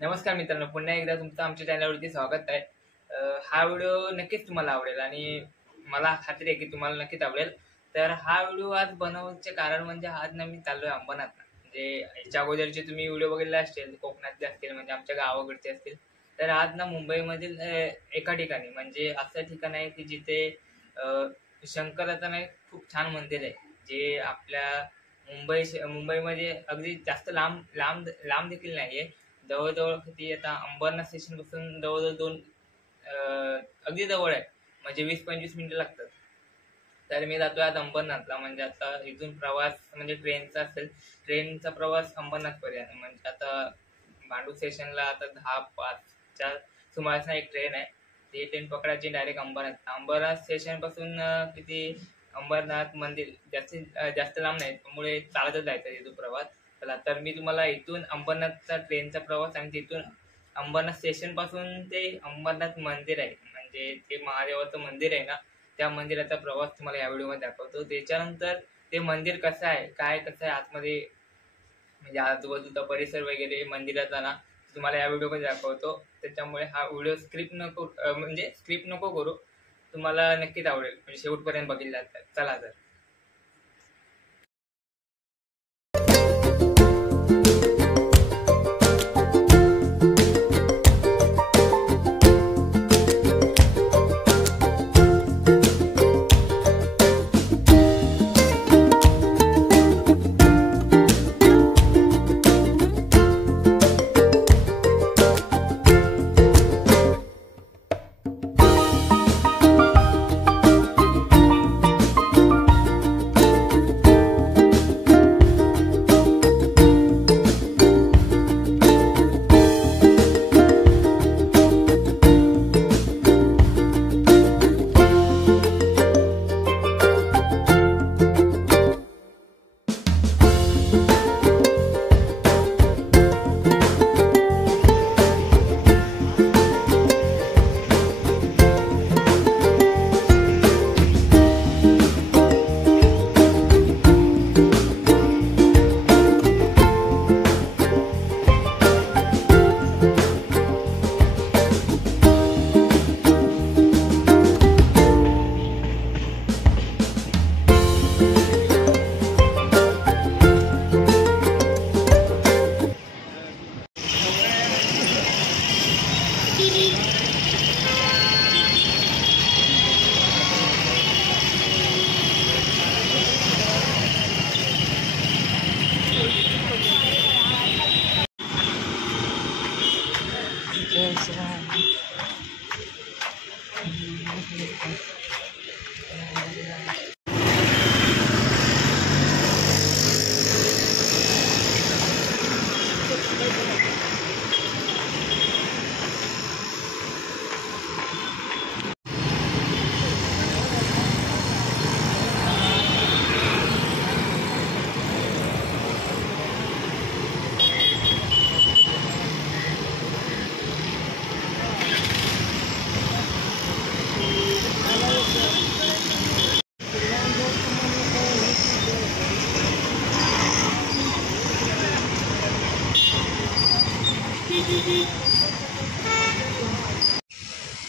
नमस्कार मित्रांनो, पुन्हा एकदा तुमचं आमच्या चॅनलवरती स्वागत आहे। हा व्हिडिओ नक्कीच तुम्हाला आवडेल आणि मला खात्री आहे की तुम्हाला नक्कीच आवडेल। तर हा व्हिडिओ आज बनवण्याचे कारण म्हणजे आज ना मी चाललोय अंबरनाथला। म्हणजे याच्या अगोदरचे तुम्ही व्हिडिओ बघितले असतील, कोकणातले असतील म्हणजे आमच्या गावाकडचे असतील। तर आज ना मुंबईमधील एका ठिकाणी म्हणजे असं ठिकाण आहे की जिथे शंकराचं ना खूप छान मंदिर आहे, जे आपल्या मुंबईमध्ये अगदी जास्त लांब लांब लांब देखील नाहीये। जवळजवळ किती आता अंबरनाथ स्टेशन पासून जवळजवळ अगदी जवळ आहे, म्हणजे 20-25 मिनिटं लागतात। तर मी जातोय आज अंबरनाथला। म्हणजे आता इथून प्रवास म्हणजे ट्रेनचा असेल, ट्रेनचा प्रवास अंबरनाथपर्यंत। म्हणजे आता भांडूप स्टेशनला आता 10:05च्या सुमारास एक ट्रेन आहे, ती ट्रेन पकडायची डायरेक्ट अंबरनाथ स्टेशन पासून किती अंबरनाथ मंदिर जास्त लांब नाही, त्यामुळे चालतच जायचं तिथून प्रवास। तर मी तुम्हाला इथून अंबरनाथचा ट्रेनचा प्रवास आणि तिथून अंबरनाथ स्टेशन पासून ते अंबरनाथ मंदिर आहे, म्हणजे ते महादेवाचं मंदिर आहे ना, त्या मंदिराचा प्रवास तुम्हाला या व्हिडिओमध्ये दाखवतो। त्याच्यानंतर ते मंदिर कसं आहे, कसं आहे आतमध्ये, म्हणजे आजूबाजूचा परिसर वगैरे मंदिराचा ना तुम्हाला या व्हिडिओमध्ये दाखवतो। त्याच्यामुळे हा व्हिडिओ स्क्रिप्ट नको करू, तुम्हाला नक्कीच आवडेल, म्हणजे शेवटपर्यंत बघितला तर चला।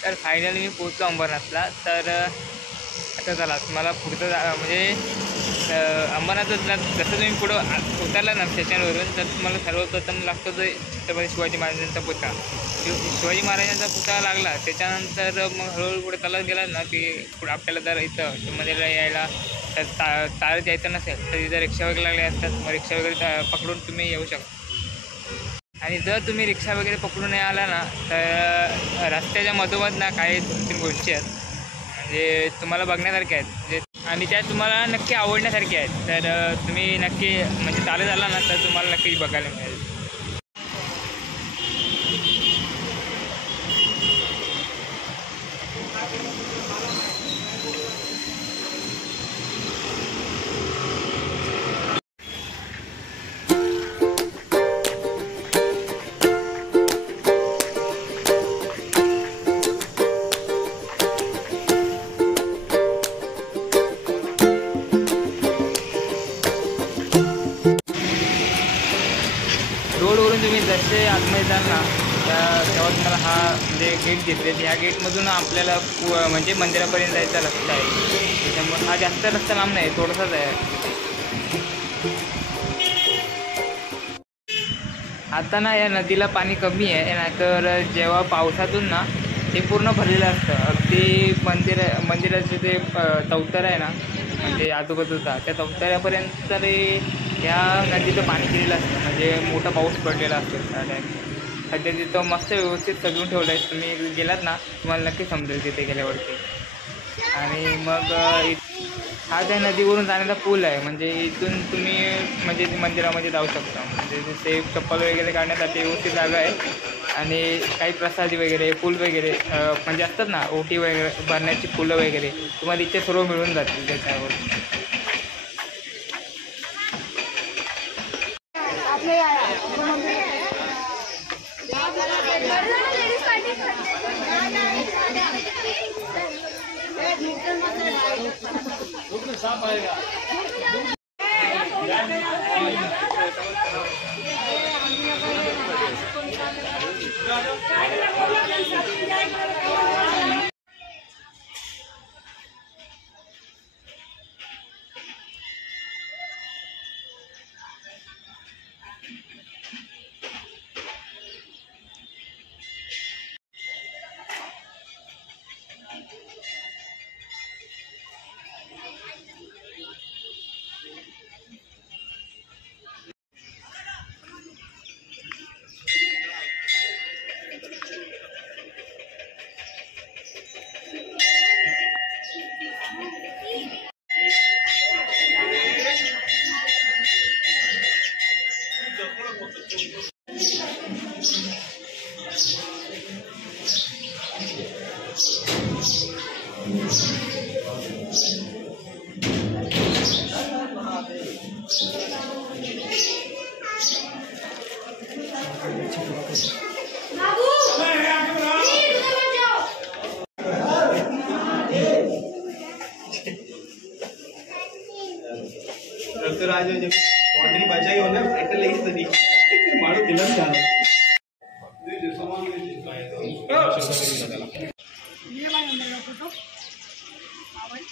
तर फायनली मी पोहोचलो अंबरनाथला। तर आता चला तुम्हाला पुढचं म्हणजे अंबरनाथला जसं तुम्ही पुढं उतरला ना स्टेशनवरून, तर तुम्हाला सर्वप्रथम लागतो जो छत्रपती शिवाजी महाराजांचा पुतळा। शिवाजी महाराजांचा पुतळा लागला त्याच्यानंतर मग हळूहळू पुढे चालत गेला ना, की पुढे आपल्याला जर इथं मंदिराला यायला तर चालत यायचं नसेल तर इथं रिक्षा वगैरे लागले असतात, मग रिक्षा वगैरे पकडून तुम्ही येऊ शकता। आणि जर तुम्ही रिक्षा वगैरे पकडून आला ना, तर रस्त्याच्या मधोमध ना काही 2-3 गोष्टी आहेत, म्हणजे तुम्हाला बघण्यासारख्या आहेत, म्हणजे आणि त्या तुम्हाला नक्की आवडण्यासारख्या आहेत। तर तुम्ही नक्की म्हणजे चालत आला ना तर तुम्हाला नक्कीच बघायला मिळेल। रोडवरून तुम्ही जसे आतमध्ये जाल ना तेव्हा तुम्हाला हा म्हणजे गेट दिसले. ह्या गेटमधून आपल्याला म्हणजे मंदिरापर्यंत जायचा रस्ता आहे. त्याच्यामुळे हा जास्त रस्ता लांब नाही, थोडासाच आहे. आता ना या नदीला पाणी कमी आहे, नाहीतर जेव्हा पावसातून ना ते पूर्ण भरलेलं असतं. अगदी मंदिराचे ते चौतर आहे ना म्हणजे आजूबाजूचा, त्या चौतऱ्यापर्यंत तरी ह्या नदीचं पाणी गेलेलं असतं. म्हणजे मोठा पाऊस पडलेला असतो त्या टाईम. सध्या तिथं मस्त व्यवस्थित सजवून ठेवलं आहे. तुम्ही गेलात ना तुम्हाला नक्की समजेल तिथे गेल्यावरती. आणि मग हा त्या नदीवरून जाण्याचा पूल आहे. म्हणजे इथून तुम्ही म्हणजे मंदिरामध्ये जाऊ शकता. म्हणजे तिथे चप्पल वगैरे काढण्यासाठी व्यवस्थित जागा आहे. आणि काही प्रसादी वगैरे फूल वगैरे म्हणजे असतात ना ओटी वगैरे भरण्याची फुलं वगैरे तुम्हाला इथे सर्व मिळून जातील त्याच्यावर. राज बाउंड्री बचाई होना एट लेगी तरी मारो दिलन जानो ये भाई मेरा फोटो आवल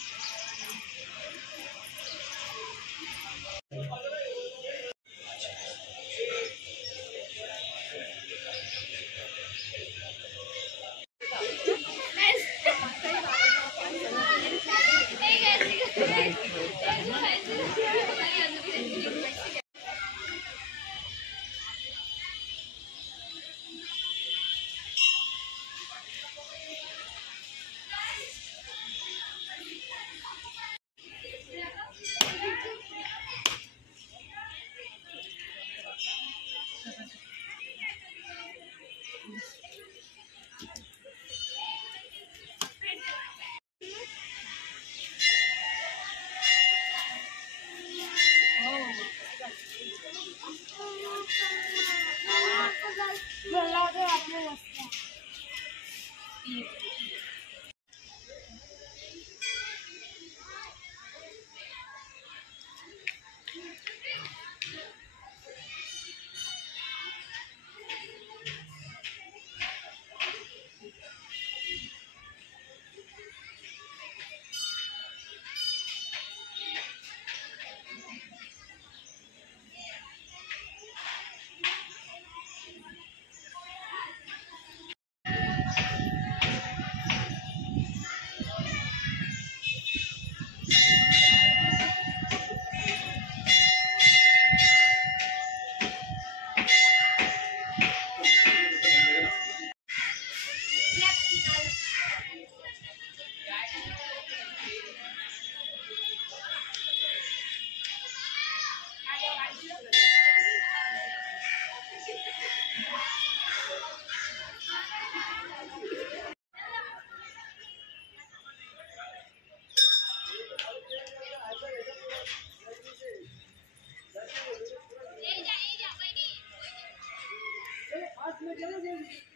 आज में चले जाएंगे।